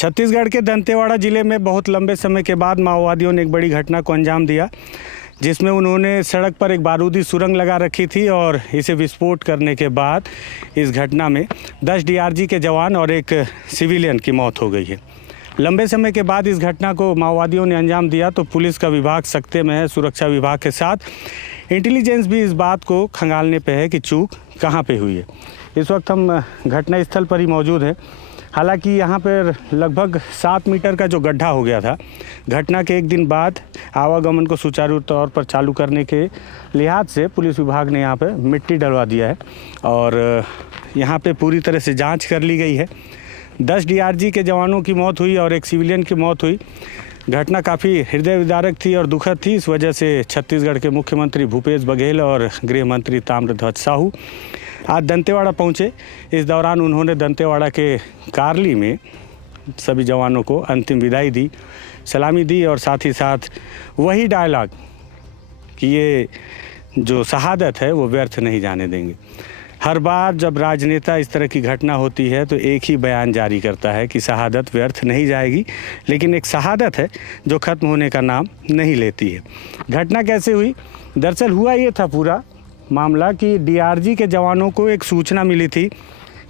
छत्तीसगढ़ के दंतेवाड़ा ज़िले में बहुत लंबे समय के बाद माओवादियों ने एक बड़ी घटना को अंजाम दिया, जिसमें उन्होंने सड़क पर एक बारूदी सुरंग लगा रखी थी और इसे विस्फोट करने के बाद इस घटना में 10 डीआरजी के जवान और एक सिविलियन की मौत हो गई है। लंबे समय के बाद इस घटना को माओवादियों ने अंजाम दिया तो पुलिस का विभाग सख्ते में है। सुरक्षा विभाग के साथ इंटेलिजेंस भी इस बात को खंगालने पे है कि चूक कहाँ पे हुई है। इस वक्त हम घटनास्थल पर ही मौजूद हैं। हालांकि यहाँ पर लगभग 7 मीटर का जो गड्ढा हो गया था, घटना के एक दिन बाद आवागमन को सुचारू तौर पर चालू करने के लिहाज से पुलिस विभाग ने यहाँ पर मिट्टी डलवा दिया है और यहाँ पे पूरी तरह से जांच कर ली गई है। 10 डीआरजी के जवानों की मौत हुई और एक सिविलियन की मौत हुई। घटना काफ़ी हृदय विदारक थी और दुखद थी। इस वजह से छत्तीसगढ़ के मुख्यमंत्री भूपेश बघेल और गृह मंत्री ताम्रध्वज साहू आज दंतेवाड़ा पहुंचे। इस दौरान उन्होंने दंतेवाड़ा के कारली में सभी जवानों को अंतिम विदाई दी, सलामी दी और साथ ही साथ वही डायलॉग कि ये जो शहादत है वो व्यर्थ नहीं जाने देंगे। हर बार जब राजनेता इस तरह की घटना होती है तो एक ही बयान जारी करता है कि शहादत व्यर्थ नहीं जाएगी, लेकिन एक शहादत है जो ख़त्म होने का नाम नहीं लेती है। घटना कैसे हुई? दरअसल हुआ ये था पूरा मामला कि डीआरजी के जवानों को एक सूचना मिली थी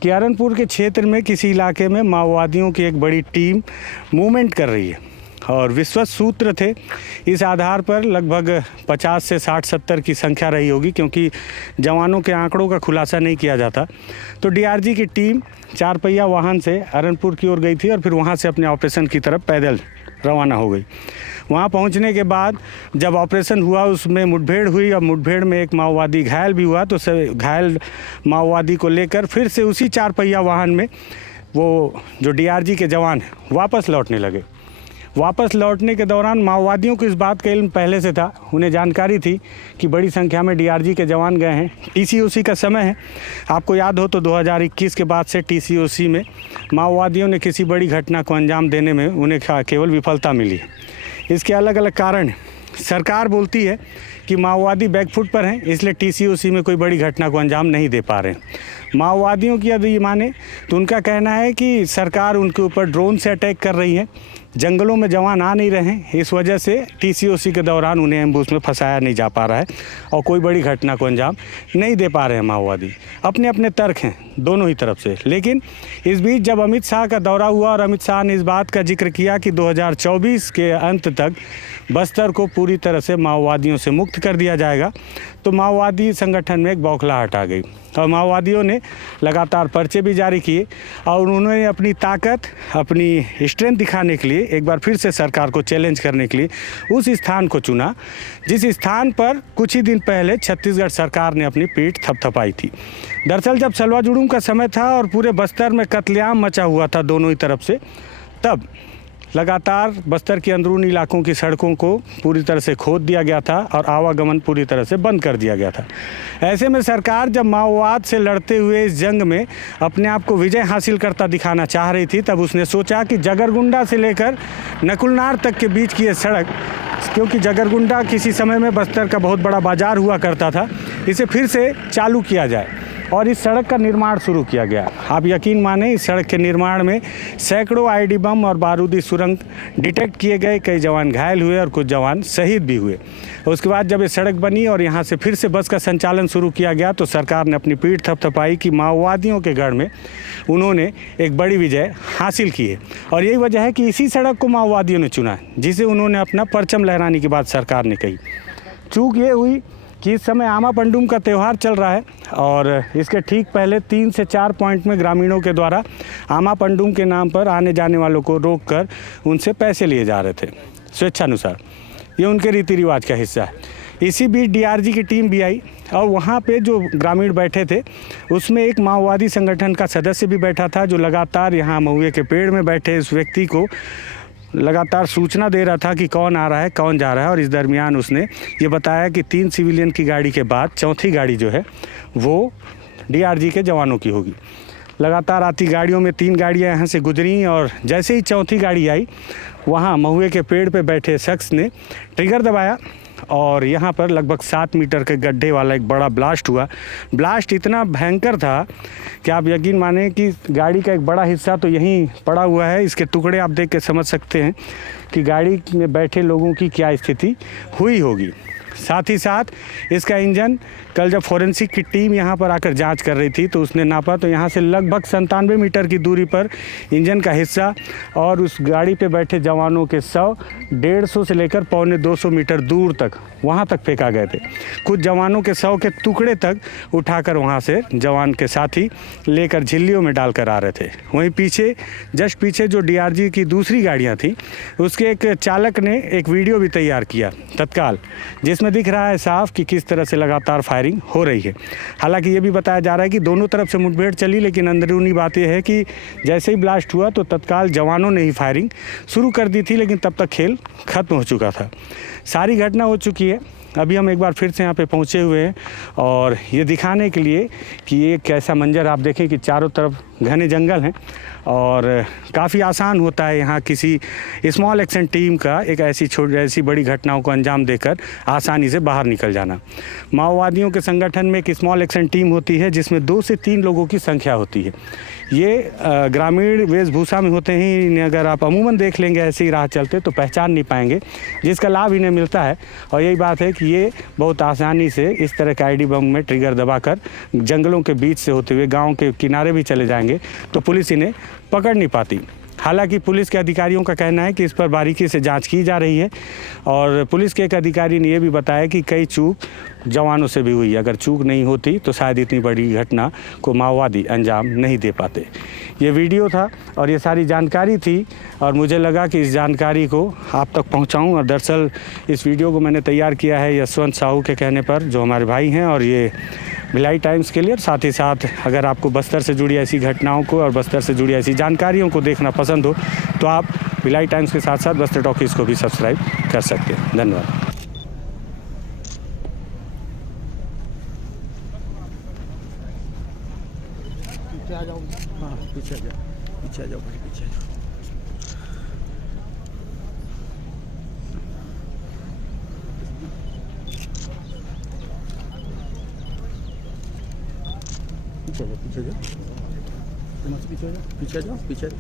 कि अरनपुर के क्षेत्र में किसी इलाके में माओवादियों की एक बड़ी टीम मूवमेंट कर रही है और विश्वस्त सूत्र थे। इस आधार पर लगभग 50 से 60-70 की संख्या रही होगी, क्योंकि जवानों के आंकड़ों का खुलासा नहीं किया जाता। तो डीआरजी की टीम 4 पहिया वाहन से अरनपुर की ओर गई थी और फिर वहाँ से अपने ऑपरेशन की तरफ पैदल रवाना हो गई। वहाँ पहुँचने के बाद जब ऑपरेशन हुआ उसमें मुठभेड़ हुई और मुठभेड़ में एक माओवादी घायल भी हुआ। तो घायल माओवादी को लेकर फिर से उसी 4 पहिया वाहन में वो जो डीआरजी के जवान वापस लौटने लगे। वापस लौटने के दौरान माओवादियों को इस बात का इल्म पहले से था। उन्हें जानकारी थी कि बड़ी संख्या में डीआरजी के जवान गए हैं। टीसीओसी का समय है, आपको याद हो तो 2021 के बाद से टीसीओसी में माओवादियों ने किसी बड़ी घटना को अंजाम देने में उन्हें केवल विफलता मिली है। इसके अलग अलग कारण हैं। सरकार बोलती है कि माओवादी बैकफुट पर हैं, इसलिए टीसीओसी में कोई बड़ी घटना को अंजाम नहीं दे पा रहे हैं। माओवादियों की यदि माने तो उनका कहना है कि सरकार उनके ऊपर ड्रोन से अटैक कर रही है, जंगलों में जवान आ नहीं रहे हैं, इस वजह से टीसीओसी के दौरान उन्हें एम्बुश में फंसाया नहीं जा पा रहा है और कोई बड़ी घटना को अंजाम नहीं दे पा रहे हैं। माओवादी अपने अपने तर्क हैं दोनों ही तरफ से। लेकिन इस बीच जब अमित शाह का दौरा हुआ और अमित शाह ने इस बात का जिक्र किया कि 2024 के अंत तक बस्तर को पूरी तरह से माओवादियों से मुक्त कर दिया जाएगा, तो माओवादी संगठन में एक बौखलाहट आ गई और माओवादियों ने लगातार पर्चे भी जारी किए और उन्होंने अपनी ताकत, अपनी स्ट्रेंथ दिखाने के लिए एक बार फिर से सरकार को चैलेंज करने के लिए उस स्थान को चुना जिस स्थान पर कुछ ही दिन पहले छत्तीसगढ़ सरकार ने अपनी पीठ थपथपाई थी। दरअसल जब सलवा जुड़ूम का समय था और पूरे बस्तर में कत्लेआम मचा हुआ था दोनों ही तरफ से, तब लगातार बस्तर के अंदरूनी इलाकों की सड़कों को पूरी तरह से खोद दिया गया था और आवागमन पूरी तरह से बंद कर दिया गया था। ऐसे में सरकार जब माओवाद से लड़ते हुए इस जंग में अपने आप को विजय हासिल करता दिखाना चाह रही थी, तब उसने सोचा कि जगरगुंडा से लेकर नकुलनार तक के बीच की ये सड़क, क्योंकि जगरगुंडा किसी समय में बस्तर का बहुत बड़ा बाजार हुआ करता था, इसे फिर से चालू किया जाए और इस सड़क का निर्माण शुरू किया गया। आप यकीन माने इस सड़क के निर्माण में सैकड़ों आईडी बम और बारूदी सुरंग डिटेक्ट किए गए। कई जवान घायल हुए और कुछ जवान शहीद भी हुए। उसके बाद जब ये सड़क बनी और यहाँ से फिर से बस का संचालन शुरू किया गया तो सरकार ने अपनी पीठ थपथपाई कि माओवादियों के गढ़ में उन्होंने एक बड़ी विजय हासिल की है। और यही वजह है कि इसी सड़क को माओवादियों ने चुना, जिसे उन्होंने अपना परचम लहराने की बात सरकार ने कही। चूक ये हुई कि इस समय आमा पंडुम का त्यौहार चल रहा है और इसके ठीक पहले 3 से 4 पॉइंट में ग्रामीणों के द्वारा आमा पंडुम के नाम पर आने जाने वालों को रोककर उनसे पैसे लिए जा रहे थे स्वेच्छानुसार। ये उनके रीति रिवाज का हिस्सा है। इसी बीच डीआरजी की टीम भी आई और वहाँ पे जो ग्रामीण बैठे थे उसमें एक माओवादी संगठन का सदस्य भी बैठा था, जो लगातार यहाँ महुए के पेड़ में बैठे इस व्यक्ति को लगातार सूचना दे रहा था कि कौन आ रहा है, कौन जा रहा है। और इस दरमियान उसने ये बताया कि 3 सिविलियन की गाड़ी के बाद चौथी गाड़ी जो है वो डीआरजी के जवानों की होगी। लगातार आती गाड़ियों में 3 गाड़ियां यहाँ से गुजरी और जैसे ही चौथी गाड़ी आई, वहाँ महुए के पेड़ पे बैठे शख्स ने ट्रिगर दबाया और यहाँ पर लगभग 7 मीटर के गड्ढे वाला एक बड़ा ब्लास्ट हुआ। ब्लास्ट इतना भयंकर था कि आप यकीन माने कि गाड़ी का एक बड़ा हिस्सा तो यहीं पड़ा हुआ है। इसके टुकड़े आप देख के समझ सकते हैं कि गाड़ी में बैठे लोगों की क्या स्थिति हुई होगी। साथ ही साथ इसका इंजन कल जब फोरेंसिक की टीम यहाँ पर आकर जांच कर रही थी तो उसने नापा तो यहाँ से लगभग 97 मीटर की दूरी पर इंजन का हिस्सा और उस गाड़ी पे बैठे जवानों के शव 150 से लेकर पौने 200 मीटर दूर तक वहाँ तक फेंका गए थे। कुछ जवानों के शव के टुकड़े तक उठाकर वहाँ से जवान के साथी लेकर झिल्लियों में डालकर आ रहे थे। वहीं पीछे जस्ट पीछे जो DRG की दूसरी गाड़ियाँ थी उसके एक चालक ने एक वीडियो भी तैयार किया तत्काल, जिसमें दिख रहा है साफ कि किस तरह से लगातार फायरिंग हो रही है। हालांकि ये भी बताया जा रहा है कि दोनों तरफ से मुठभेड़ चली, लेकिन अंदरूनी बात यह है कि जैसे ही ब्लास्ट हुआ तो तत्काल जवानों ने ही फायरिंग शुरू कर दी थी, लेकिन तब तक खेल खत्म हो चुका था। सारी घटना हो चुकी है। अभी हम एक बार फिर से यहाँ पे पहुँचे हुए हैं और ये दिखाने के लिए कि ये कैसा मंजर आप देखें कि चारों तरफ घने जंगल हैं और काफ़ी आसान होता है यहाँ किसी स्मॉल एक्शन टीम का एक ऐसी बड़ी घटनाओं को अंजाम देकर आसानी से बाहर निकल जाना। माओवादियों के संगठन में एक स्मॉल एक्शन टीम होती है जिसमें 2 से 3 लोगों की संख्या होती है। ये ग्रामीण वेशभूषा में होते हैं। इन्हें अगर आप अमूमन देख लेंगे ऐसे ही राह चलते तो पहचान नहीं पाएंगे, जिसका लाभ इन्हें मिलता है। और यही बात है कि ये बहुत आसानी से इस तरह के आईडी बम में ट्रिगर दबाकर जंगलों के बीच से होते हुए गाँव के किनारे भी चले जाएंगे तो पुलिस इन्हें पकड़ नहीं पाती। हालांकि पुलिस के अधिकारियों का कहना है कि इस पर बारीकी से जांच की जा रही है और पुलिस के एक अधिकारी ने यह भी बताया कि कई चूक जवानों से भी हुई। अगर चूक नहीं होती तो शायद इतनी बड़ी घटना को माओवादी अंजाम नहीं दे पाते। ये वीडियो था और ये सारी जानकारी थी और मुझे लगा कि इस जानकारी को आप तक पहुंचाऊं। और दरअसल इस वीडियो को मैंने तैयार किया है यशवंत साहू के कहने पर, जो हमारे भाई हैं, और ये भिलाई टाइम्स के लिए। साथ ही साथ अगर आपको बस्तर से जुड़ी ऐसी घटनाओं को और बस्तर से जुड़ी ऐसी जानकारियों को देखना पसंद हो तो आप भिलाई टाइम्स के साथ साथ बस्तर टॉकीज़ को भी सब्सक्राइब कर सकते हैं। धन्यवाद। पीछे आ जाओ, हाँ पीछे आ जाओ, पीछे आ जाओ भाई, पीछे आ जाओ। पीछे आ जाओ, पीछे आ जाओ, पीछे आ जाओ, पीछे आ जाओ, पीछे आ जाओ।